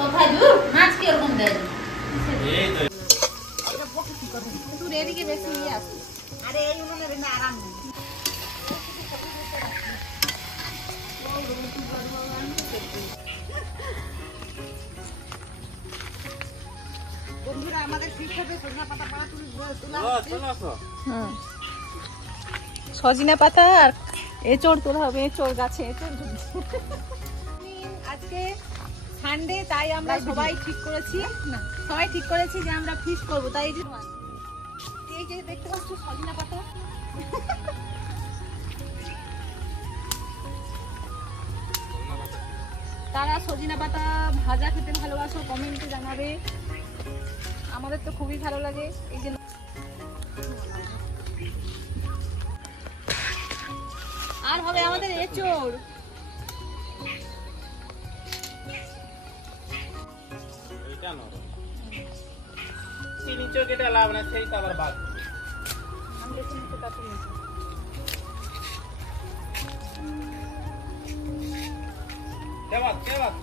কোথায় দূর মাছ কি এরকম দেয় এই তো এটা বকে কি করে তুই এদিকে বেশি নিয়ে আসিস আরে এই উনুনে না আরাম নেই বন্ধুরা আমাদের ফিশে সজনা পাতা পাতা তোলা সজনা পাতা আর এঁচড় তোলা হবে এঁচড় গাছে এঁচড় আজকে সানডে তাই আমরা সবাই ঠিক করেছি যে আমরা ফিশ করব তাই এই যে দেখতে পাচ্ছ সজনা পাতা তারা সজনা পাতা ভাজা খেতে ভালোবাসো কমেন্টে জানাবে আমাদের তো খুবই ভালো লাগে এই যে আর হবে আমাদের এঁচড় এটা না চিনি চোকেটা লাভ না সেই তো আবার বাদ আমরা চিনি তো কাটু নিছি কেবাত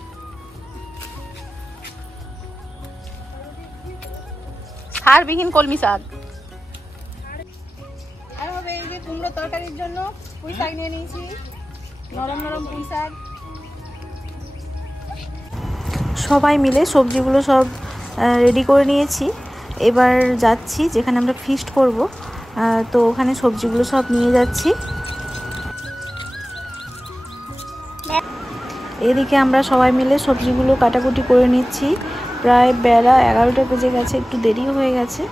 সারবিহীন কলমি শাক আর হবে এই যে কুমড়ো তরকারির জন্য পুঁই শাক নিয়ে নিয়েছি নরম নরম পুঁই শাক সবাই মিলে সবজিগুলো সব রেডি করে নিয়েছি এবার যাচ্ছি যেখানে আমরা ফিস্ট করব তো ওখানে সবজিগুলো সব নিয়ে যাচ্ছি এদিকে আমরা সবাই মিলে সবজিগুলো কাটাকুটি করে নিচ্ছি প্রায় বেলা 11টা বেজে গেছে একটু দেরিও হয়ে গেছে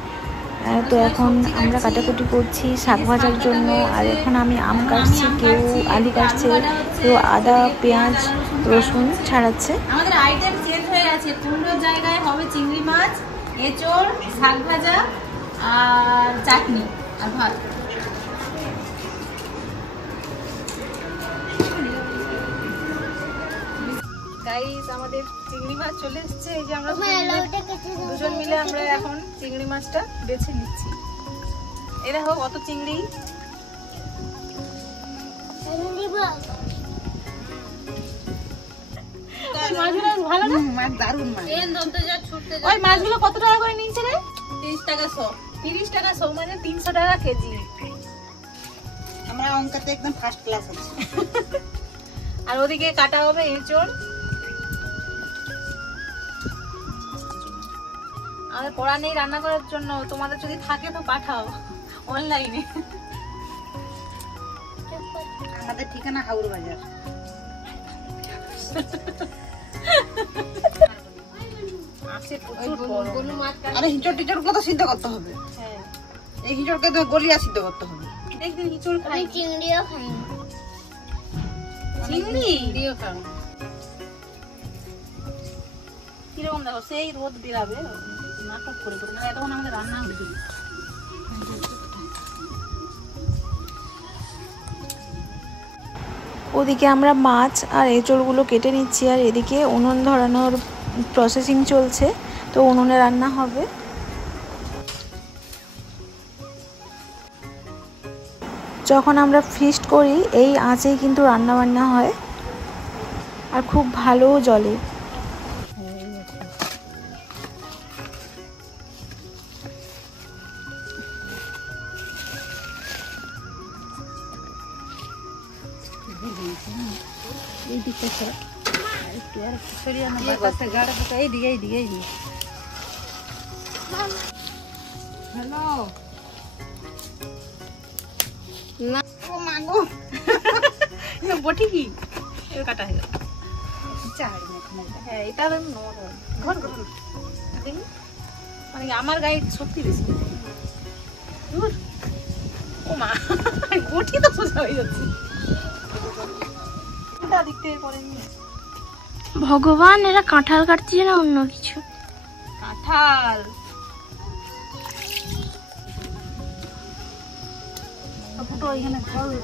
তো এখন আমরা কাটাকুটি করছি শাক ভাজার জন্য আর এখন আমি আম কাটছি কেউ আলু কাটছে কেউ আদা পেঁয়াজ রসুন ছাড়াচ্ছে আমাদের আইটেম চেঞ্জ হয়ে গেছে কুমড়োর জায়গায় হবে চিংড়ি মাছ এঁচড় শাক ভাজা আর চাটনি আর ভাত গাইস আমাদের চিংড়ি মাছ চলে এসেছে এই যে আমরা দুজন মিলে আমরা এখন চিংড়ি মাছটা বেছে নিচ্ছি এই দেখো কত চিংড়ি মাছগুলো ভালো না মাছ দারুণ মাছ ওই মাছগুলো কত টাকা করে নিয়েছে রে 30 টাকা 100 মানে 300 টাকা কেজি আমরা অঙ্কতে একদম ফার্স্ট ক্লাস আছি আর ওদিকে কাটা হবে এঁচড় আমাদের পড়া নেই রান্না করার জন্য তোমাদের যদি থাকে তো পাঠাও অনলাইনে আমাদের ঠিকানা হাওড় বাজার আরে হিঁচড় টিচড়গুলো তো সিদ্ধ করতে হবে হ্যাঁ এই হিঁচড়কে তো গলিয়া সিদ্ধ করতে হবে একদিন হিঁচড় খাই চিংড়িও খাই চিংড়িও খাও কিরকম দেখো সেই রোদ বেরাবে নাটক করে করে এতক্ষণ আমাদের রান্না হয়েছিল ওদিকে আমরা মাছ আর এঁচড়গুলো কেটে নিচ্ছি আর এদিকে উনুন ধরানোর প্রসেসিং চলছে তো উনুনে রান্না হবে যখন আমরা ফিস্ট করি এই আঁচেই কিন্তু রান্না বান্না হয় আর খুব ভালোও জ্বলে হ্যালো না ও মাগো বটি কি কাটা হয়ে গেল হ্যাঁ এটা ঘর ঘর মানে আমার গায়ে শক্তি বেশি ও মা বটি তো সোজা হয়ে যাচ্ছে ভগবান এরা কাঁঠাল কাটছে না অন্য কিছু কাঁঠাল এখানে জল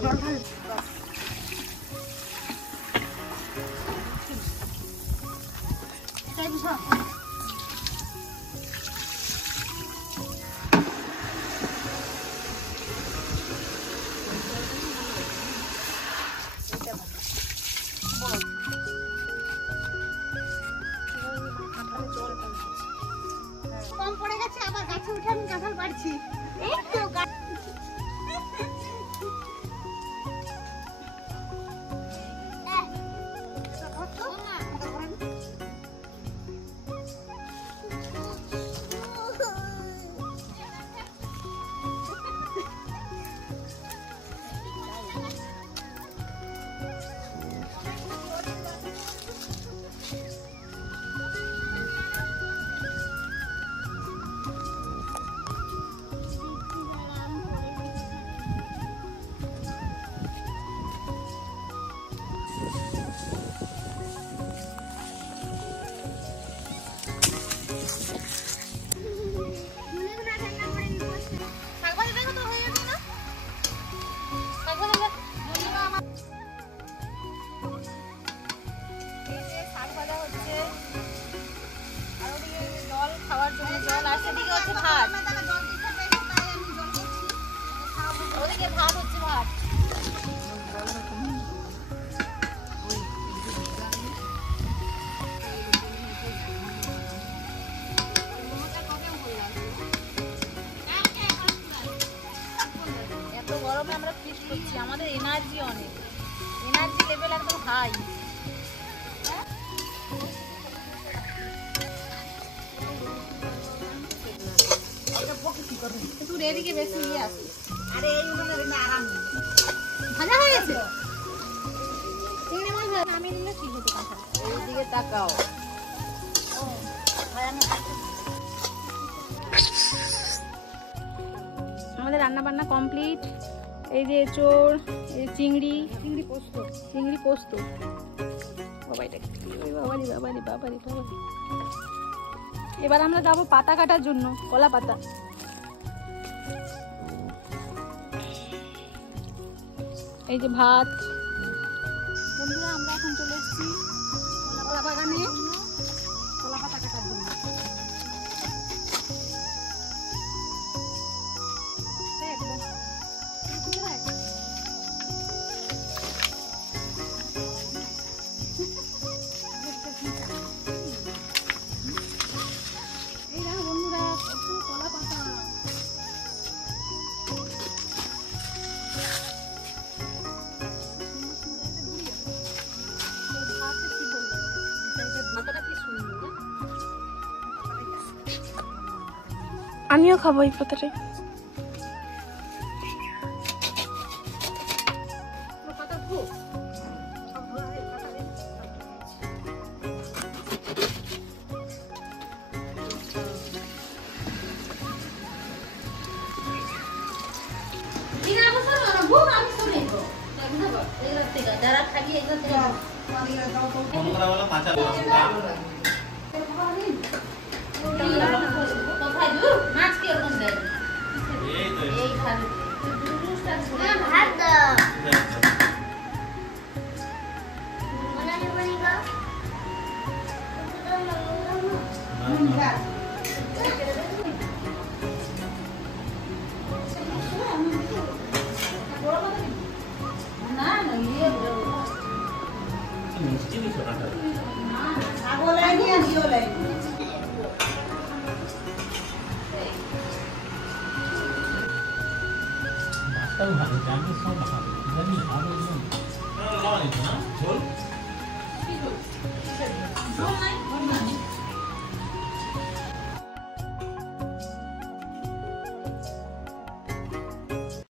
জল আর সেদিকে হচ্ছে ভাত, ওদিকে ভাত হচ্ছে ভাত। এত গরমে আমরা ফিস্ট করছি, আমাদের এনার্জি অনেক, এনার্জি লেভেল একদম হাই। তুই এদিকে বেশি নিয়ে আসিস। আরে এই আরাম ভাজা হয়ে গেছে, চিংড়ি মাছ নামিয়ে নিলে ঠিক হতো। এইদিকে তাকাও, আমাদের রান্না বান্না কমপ্লিট। এই যে এঁচোড়, এই চিংড়ি পোস্ত, চিংড়ি পোস্ত। বাবারি বাবারি বাবারি বাবারি। এবার আমরা যাবো পাতা কাটার জন্য, কলা পাতা। এই যে ভাত। বন্ধুরা আমরা এখন চলে এসেছি কলা বাগানে কলা পাতা কাটার জন্য। আমিও খাবো এই পাতাটাই। যারা খাবি এগুলো থেকে কোথায় দূর মাছ কে ওরকম দেয় এই খাবে ভাত দাও বানানি বনিগা না না ये मिष्टी भी छोटा था ना आगो लाइनी है दियो लाइनी भात भात जाने सब भात इधर ही भात एकदम ना ना झोल